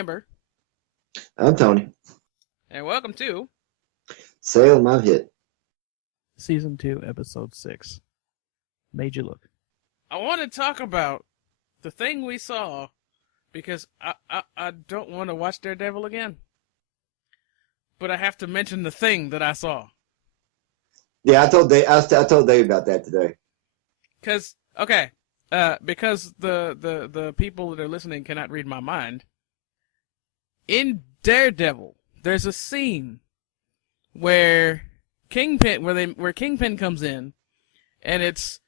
Amber. I'm Tony. And welcome to Salem, I've hit. Season 2, Episode 6. Made you look. I want to talk about the thing we saw because I don't want to watch Daredevil again. But I have to mention the thing that I saw. Yeah, I told Dave about that today. Because the people that are listening cannot read my mind. In Daredevil, there's a scene where Kingpin comes in, and it's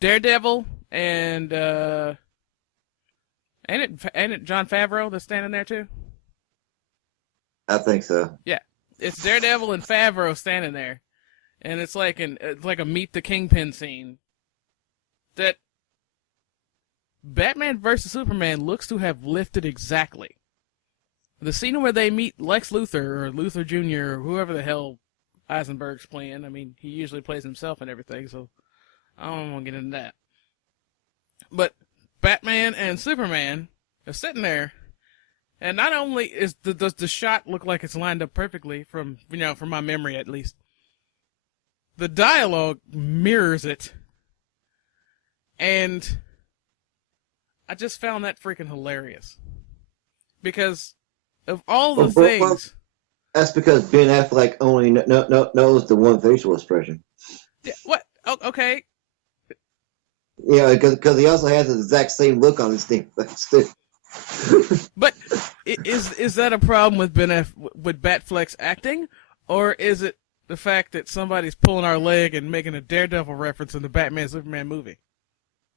Daredevil and ain't it Jon Favreau that's standing there too? I think so. Yeah, it's Daredevil and Favreau standing there, and it's like a Meet the Kingpin scene. That Batman vs Superman looks to have lifted exactly. The scene where they meet Lex Luthor or Luthor Jr. or whoever the hell Eisenberg's playing. I mean, he usually plays himself and everything, so I don't want to get into that. But Batman and Superman are sitting there, and not only does the shot look like it's lined up perfectly from my memory at least, the dialogue mirrors it, and I just found that freaking hilarious because of all the things. Well, that's because Ben Affleck only knows the one facial expression. Yeah, what? Oh, okay. Yeah, because he also has the exact same look on his thing. But is that a problem with with Batfleck's acting, or is it the fact that somebody's pulling our leg and making a Daredevil reference in the Batman Superman movie?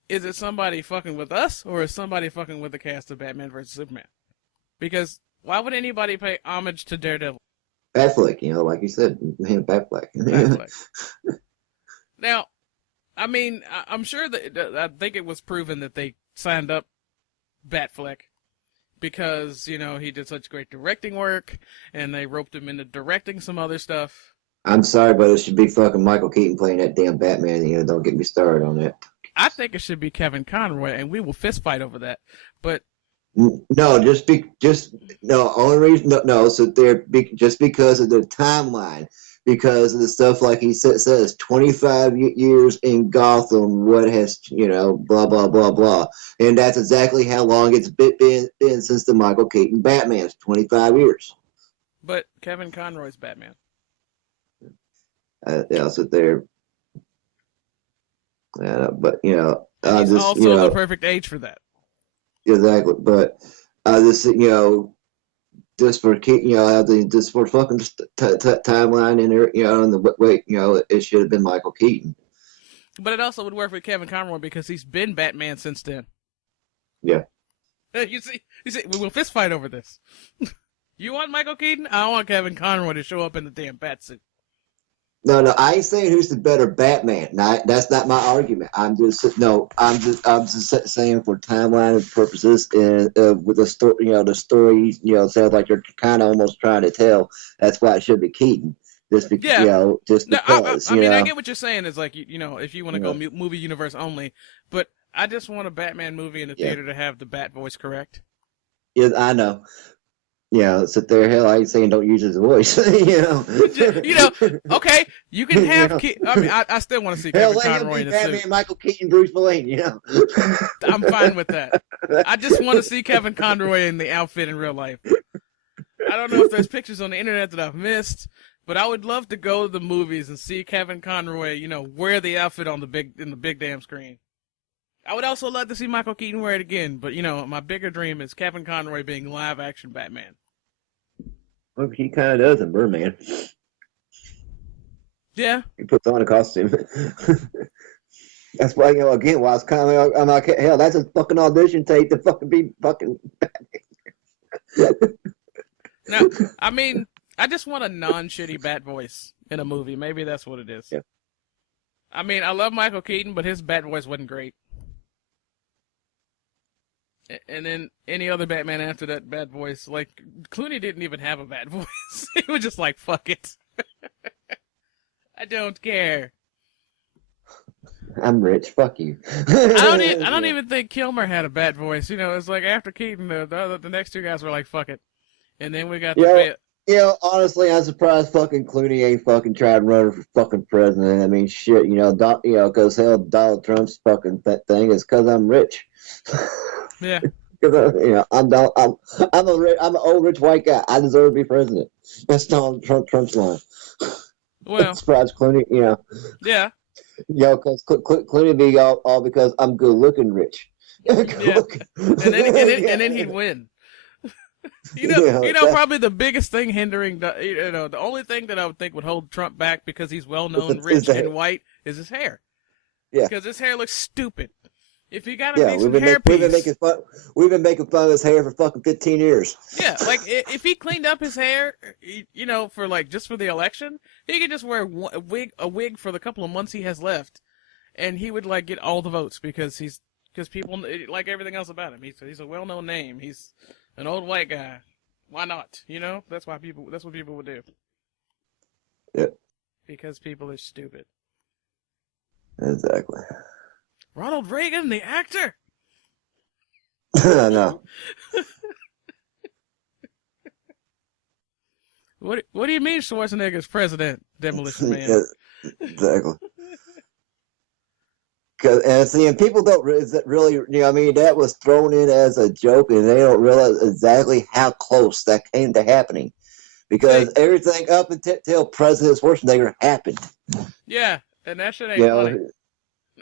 Is it somebody fucking with us, or is somebody fucking with the cast of Batman vs Superman? Because why would anybody pay homage to Daredevil? Battfleck, like you said, Battfleck. Battfleck. Now, I mean, I'm sure that I think it was proven that they signed up Battfleck because, he did such great directing work, and they roped him into directing some other stuff. I'm sorry, but it should be fucking Michael Keaton playing that damn Batman. Don't get me started on that. I think it should be Kevin Conroy, and we will fist fight over that. But no, only reason, no. So just because of the timeline, because of the stuff like he says, 25 years in Gotham. What has blah blah blah blah, and that's exactly how long it's been since the Michael Keaton Batman's 25 years. But Kevin Conroy's Batman. So there. But he's also the perfect age for that. Exactly, but just for just for fucking timeline in there, and the way it should have been Michael Keaton. But it also would work with Kevin Conroy because he's been Batman since then. Yeah. You see, we will fist fight over this. You want Michael Keaton? I want Kevin Conroy to show up in the damn bat suit. No, I ain't saying who's the better Batman. That's not my argument. I'm just saying for timeline purposes and with the story, the story, sounds like you're kind of almost trying to tell. That's why it should be Keaton. Just because, I mean, I get what you're saying. Is like if you want to go movie universe only, but I just want a Batman movie in the theater to have the Bat voice correct. Yeah, I know. Sit there. Hell, I ain't saying don't use his voice. Okay, you can have. I mean, I still want to see Kevin Conroy in a suit. Michael Keaton, Bruce Wayne. I'm fine with that. I just want to see Kevin Conroy in the outfit in real life. I don't know if there's pictures on the internet that I've missed, but I would love to go to the movies and see Kevin Conroy, wear the outfit in the big damn screen. I would also love to see Michael Keaton wear it again, but my bigger dream is Kevin Conroy being live action Batman. Well, he kind of does in Birdman. Yeah. He puts on a costume. That's why, again, why I was kind of, I'm like, hell, that's a fucking audition tape to fucking be fucking Batman. Now, I mean, I just want a non-shitty Bat voice in a movie. Maybe that's what it is. Yeah. I mean, I love Michael Keaton, but his Bat voice wasn't great. And then any other Batman after that bad voice, like Clooney didn't even have a bad voice. He was just like, fuck it. I don't care. I'm rich. Fuck you. I don't even think Kilmer had a bad voice. You know, it's like after Keaton, the next two guys were like, "Fuck it," and then we got the. Honestly, I'm surprised fucking Clooney ain't fucking trying to run for fucking president. I mean, shit, because hell, Donald Trump's fucking thing is because I'm rich. Yeah. Because I'm an old rich white guy. I deserve to be president. That's Donald Trump's line. Well, surprise Clooney, yeah. Because Clooney be all because I'm good looking rich. Yeah. And then he'd win. Probably the biggest thing hindering the only thing that I would think would hold Trump back because he's well known, rich and white, is his hair. Yeah. Because his hair looks stupid. If you got a decent hairpiece, we've been making fun of his hair for fucking 15 years. Yeah, like if he cleaned up his hair, for like just for the election, he could just wear a wig for the couple of months he has left, and he would like get all the votes because people like everything else about him. He's a well-known name. He's an old white guy. Why not? That's what people would do. Yeah. Because people are stupid. Exactly. Ronald Reagan, the actor. No. What do you mean Schwarzenegger's president, Demolition Man? Yeah, exactly. And people don't really, that was thrown in as a joke, and they don't realize exactly how close that came to happening, because everything up until President Schwarzenegger happened. Yeah, and that shit ain't funny.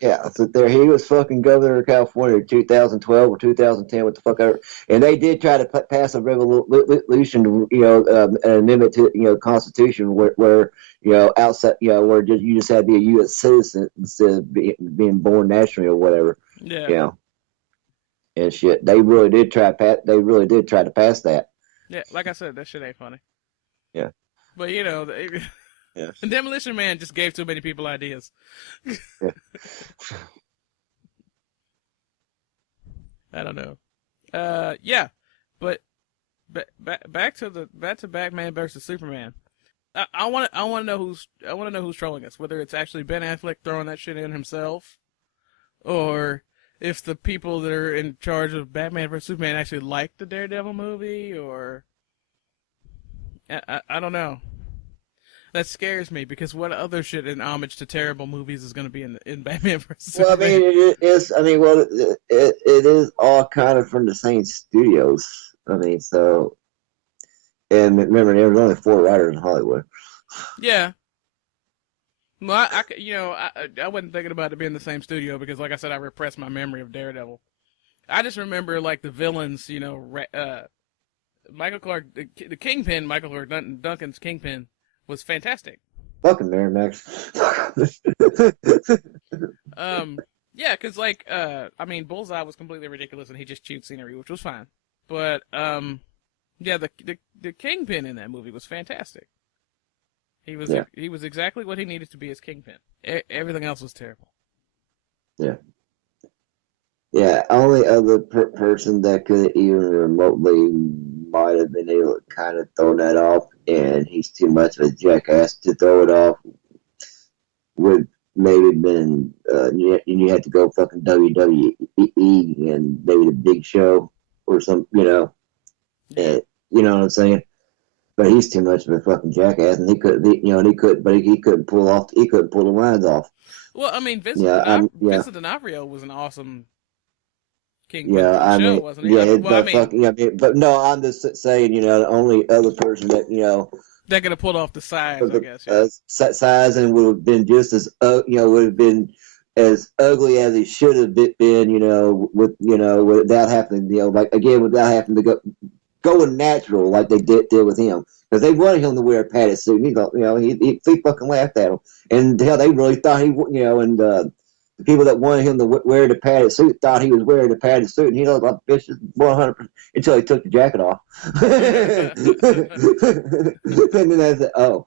Yeah, so there he was fucking governor of California in 2012 or 2010, what the fuck ever. And they did try to pass a resolution, an amendment to, Constitution where outside, where you just had to be a U.S. citizen instead of being born nationally or whatever. Yeah. And shit, they really did try to pass that. Yeah, like I said, that shit ain't funny. Yeah. But Yeah. The Demolition Man just gave too many people ideas. Yeah. I don't know. Yeah, but back to Batman versus Superman. I want to know who's trolling us. Whether it's actually Ben Affleck throwing that shit in himself, or if the people that are in charge of Batman versus Superman actually like the Daredevil movie, or I don't know. That scares me because what other shit in homage to terrible movies is going to be in Batman vs. Superman? Well, it is all kind of from the same studios. So, and remember, there was only 4 writers in Hollywood. Yeah. Well, I wasn't thinking about it being the same studio because, like I said, I repressed my memory of Daredevil. I just remember like the villains, Michael Clark, the Kingpin, Michael Clark Duncan's Kingpin. Was fantastic. Fucking Miramax. Yeah, because Bullseye was completely ridiculous and he just chewed scenery, which was fine. But yeah, the Kingpin in that movie was fantastic. He was exactly what he needed to be as Kingpin. Everything else was terrible. Yeah. Yeah, only other person that could even remotely might have been able to kind of throw that off, and he's too much of a jackass to throw it off, would maybe been, you had to go fucking WWE and maybe the Big Show or some, and, you know what I'm saying? But he's too much of a fucking jackass, and he couldn't pull the lines off. Well, Vincent D'Onofrio was an awesome Kingpin show, wasn't he? But no, I'm just saying, the only other person that, that could have pulled off the size, I guess. Size and would have been just as, would have been as ugly as he should have been, without having, without having to go natural like they did with him. Because they wanted him to wear a padded suit, and he fucking laughed at him. And hell, they really thought the people that wanted him to wear the padded suit thought he was wearing the padded suit, and he looked like a bitch 100% until he took the jacket off. And then I said, oh.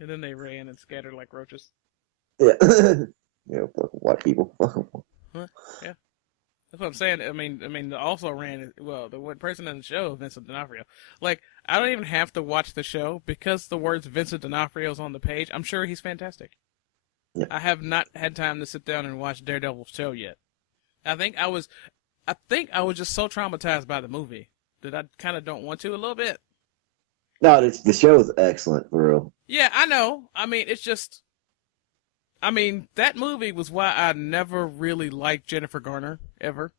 And then they ran and scattered like roaches. Yeah. Fucking white people. Huh? Yeah. That's what I'm saying. I mean, also ran the one person in the show, Vincent D'Onofrio. Like, I don't even have to watch the show because the words Vincent D'Onofrio's on the page. I'm sure he's fantastic. Yeah. I have not had time to sit down and watch Daredevil's show yet. I think I was just so traumatized by the movie that I kind of don't want to a little bit. No, the show is excellent for real. Yeah, I know. I mean, it's just. I mean, that movie was why I never really liked Jennifer Garner, ever.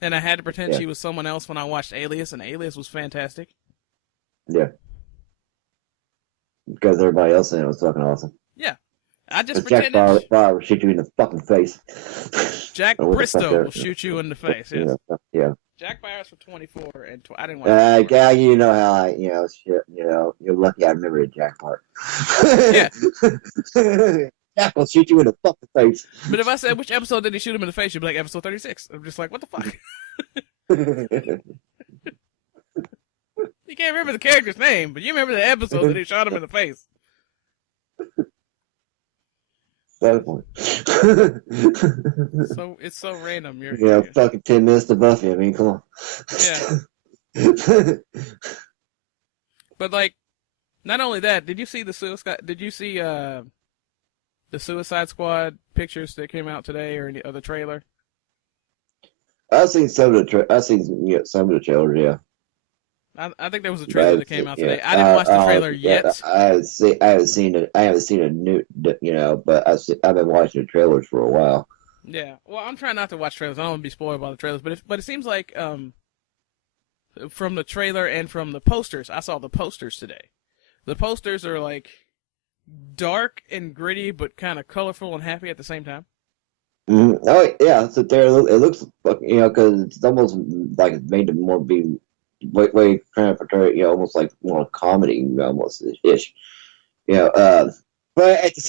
And I had to pretend she was someone else when I watched Alias, and Alias was fantastic. Yeah. Because everybody else in it was fucking awesome. Yeah. I just Jack pretended... Bauer will shoot you in the fucking face. Jack Bristow will shoot you in the face, yes. Yeah. Jack Bauer's for 24, and I didn't watch Yeah, you know how I, shit, you're lucky I remember the Jack part. Yeah. Jack will shoot you in the fucking face. But if I said, which episode did he shoot him in the face, you'd be like, episode 36. I'm just like, what the fuck? You can't remember the character's name, but you remember the episode that he shot him in the face. That's point. So it's so random. Fucking 10 minutes to Buffy. I mean, come on. Yeah. But like, not only that, did you see the Suicide Squad pictures that came out today, or any other trailer? I've seen some of the some of the trailers. Yeah. I think there was a trailer that came out today. I didn't watch the trailer yet. I haven't seen it. I haven't seen a new, but I've been watching the trailers for a while. Yeah. Well, I'm trying not to watch trailers. I don't want to be spoiled by the trailers, but it seems like from the trailer and from the posters, I saw the posters today. The posters are like dark and gritty, but kind of colorful and happy at the same time. Mm-hmm. Oh yeah, so there it looks, because it's almost like it's made to more be way trying to portray, almost like more comedy, almost ish, But at the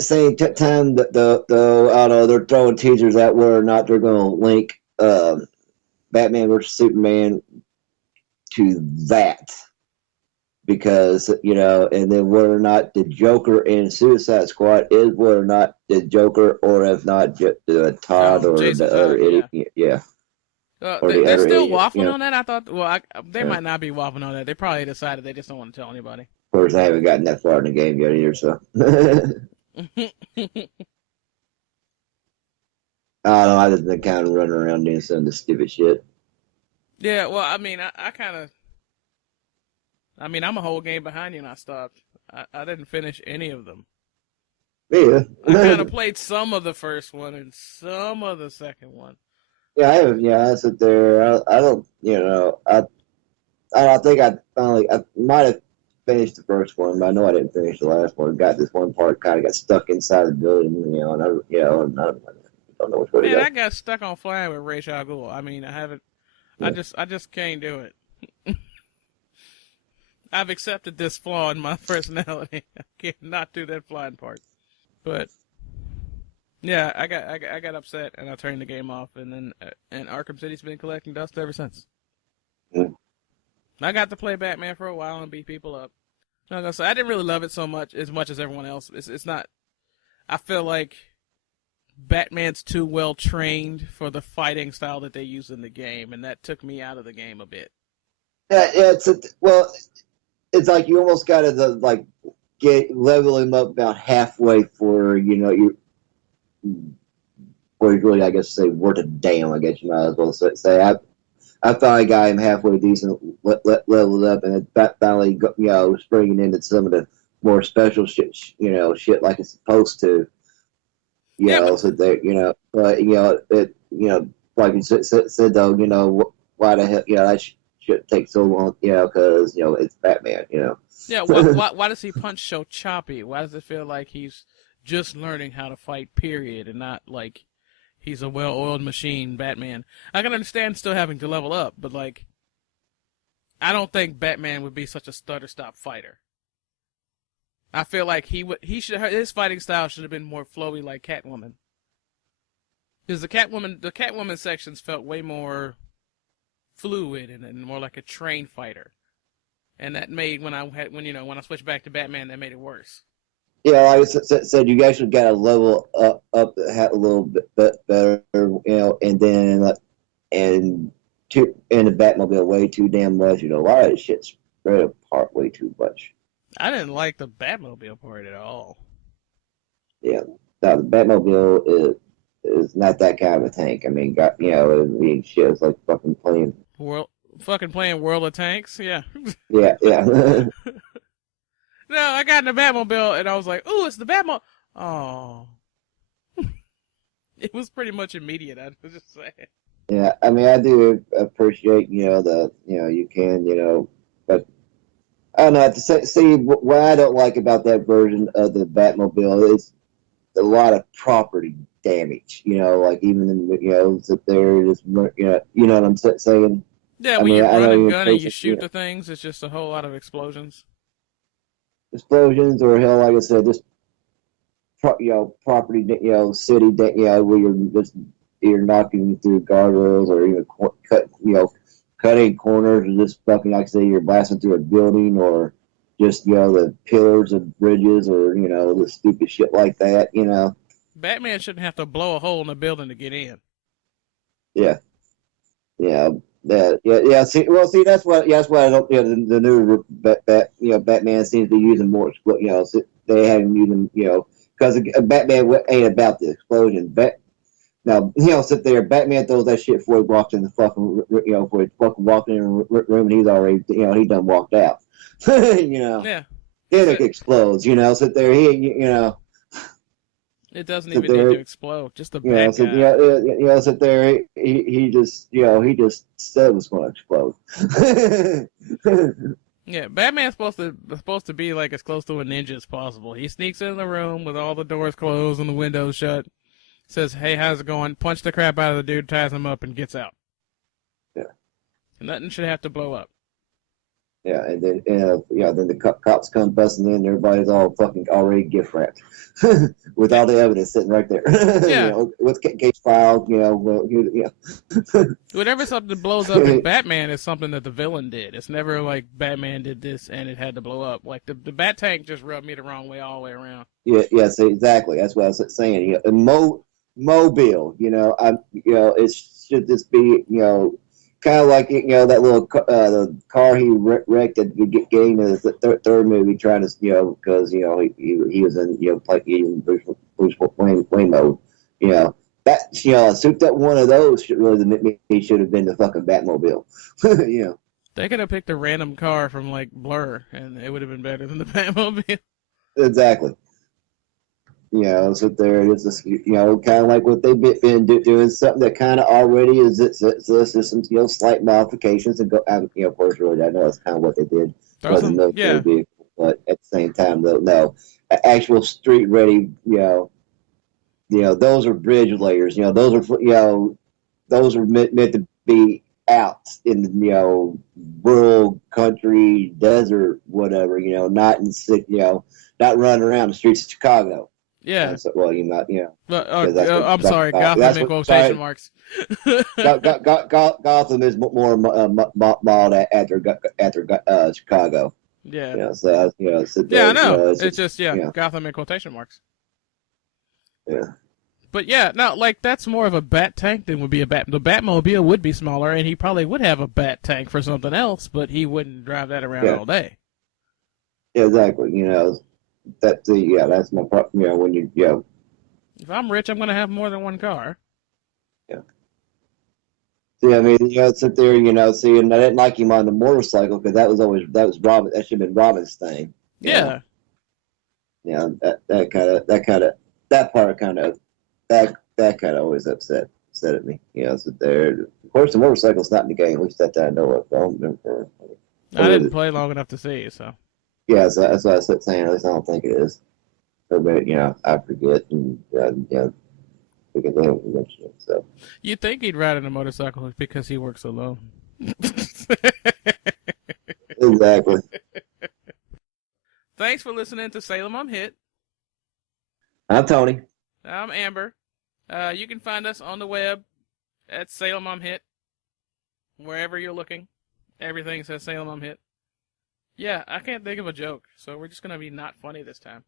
same time, the I don't know, they're throwing teasers out whether or not they're going to link Batman versus Superman to that. Because, and then whether or not the Joker in Suicide Squad is whether or not the Joker, or if not Todd or Jason the other Todd, idiot. Yeah. They're still waffling on that. I thought, they might not be waffling on that. They probably decided they just don't want to tell anybody. Of course, I haven't gotten that far in the game yet either, so. I don't know, I just been kind of running around doing some of the stupid shit. Yeah, well, I mean, I'm a whole game behind you, and I stopped. I didn't finish any of them. Yeah. I kind of played some of the first one and some of the second one. Yeah, I haven't. Yeah, I sit there. I don't. I think I might have finished the first one, but I know I didn't finish the last one. Got this one part, kind of got stuck inside the building, and I don't know which way to go. Man, I got stuck on flying with Ra's al Ghul. I mean, I haven't. Yeah. I just can't do it. I've accepted this flaw in my personality. I cannot do that flying part. But yeah, I got upset and I turned the game off, and then Arkham City's been collecting dust ever since. Mm. I got to play Batman for a while and beat people up. I'm gonna say I didn't really love it so much as everyone else. It's not. I feel like Batman's too well trained for the fighting style that they use in the game, and that took me out of the game a bit. Yeah, it's like you almost got to level him up about halfway for where he's really, I guess, say worth a damn. I guess you might as well say I finally got him halfway decent, leveled up, and it finally springing into some of the more special shit, shit like it's supposed to. So there, but it, like you said though, why the hell, that shit take so long, because it's Batman, Yeah, why does he punch so choppy? Why does it feel like he's just learning how to fight, period, and not like he's a well-oiled machine, Batman? I can understand still having to level up, but I don't think Batman would be such a stutter-stop fighter. I feel like his fighting style should have been more flowy like Catwoman. Because the Catwoman sections felt way more fluid and more like a trained fighter. And that made when I switched back to Batman, that made it worse. Yeah, like said, you actually got to level up a little bit better, and then and in the Batmobile way too damn much. A lot of this shit's spread apart way too much. I didn't like the Batmobile part at all. Yeah, no, the Batmobile is not that kind of a tank. I mean, shit, it's like fucking playing. Playing World of Tanks, yeah. Yeah, yeah. No, I got in the Batmobile and I was like, "Ooh, it's the Batmobile." Oh, it was pretty much immediate. I was just saying. Yeah, I mean, I do appreciate, you can, but I don't know. To see what I don't like about that version of the Batmobile is a lot of property damage. Like even in, sit there, just, you know what I'm saying? Yeah, I when mean, you I run know and you're gun and supposed you to, shoot the things, it's just a whole lot of explosions. explosions, or hell, like I said, just property, city, where you're knocking through guardrails or even cutting corners, or just fucking, like I say, you're blasting through a building, or just, the pillars of bridges, or, the stupid shit like that, Batman shouldn't have to blow a hole in the building to get in. Yeah. Yeah. Yeah. See, that's what I don't. The new Batman seems to be using more. They haven't using, because Batman ain't about the explosion. Now, sit there. Batman throws that shit before he walks in the fucking, before he fucking walked in the room, and he's already, he done walked out. Yeah. Then it explodes. Sit there. It doesn't Sit even there. need to explode. Just a bad guy. Sit there. He just, he just said it was going to explode. Yeah, Batman's supposed to be like as close to a ninja as possible. He sneaks in the room with all the doors closed and the windows shut. Says, "Hey, how's it going?" Punch the crap out of the dude, ties him up, and gets out. Yeah. And nothing should have to blow up. Yeah, and then then the cops come busting in. Everybody's all fucking already gift wrapped with all the evidence sitting right there. Yeah. With case filed. Whenever something blows up in Batman, it's something that the villain did. It's never like Batman did this and it had to blow up. Like the Bat Tank just rubbed me the wrong way all the way around. Yeah. See, exactly. That's what I was saying. Mobile. It should just be kind of like that little the car he wrecked at the beginning of the third movie, trying to because he was in Bruce Wayne mode. That souped up one of those should have been the fucking Batmobile. They could have picked a random car from like Blur, and it would have been better than the Batmobile. Exactly. Sit there. It's just, kind of like what they've been doing, something that kind of already is. It's some slight modifications and go. Of course, really, I know that's kind of what they did for the military vehicle, but at the same time, though, no, actual street ready. Those are bridge layers. Those are meant to be out in the rural country, desert, whatever. Not in not running around the streets of Chicago. Yeah. Well, you're not, I'm sorry, Gotham in quotation marks. Gotham is more mild after Chicago. Yeah. I know. It's just Gotham in quotation marks. Yeah. But yeah, no, like that's more of a Bat Tank than would be a Bat. The Batmobile would be smaller, and he probably would have a Bat Tank for something else, but he wouldn't drive that around all day. Yeah, exactly. That's my problem. When you if I'm rich, I'm gonna have more than one car. Yeah. See, I mean, sit there, see, and I didn't like him on the motorcycle because that was Robin. That should have been Robin's thing. Yeah. Yeah. That part always upset at me. Sit there. Of course, the motorcycle's not in the game. At least that I know of. I don't remember. I didn't play long enough to see, so. Yeah, so that's what I was saying. At least I don't think it is. But I forget, and we can mention it. So you'd think he'd ride on a motorcycle because he works alone. Exactly. Thanks for listening to Salem I'm Hit. I'm Tony. I'm Amber. You can find us on the web at Salem I'm Hit. Wherever you're looking, everything says Salem I'm Hit. Yeah, I can't think of a joke, so we're just gonna be not funny this time.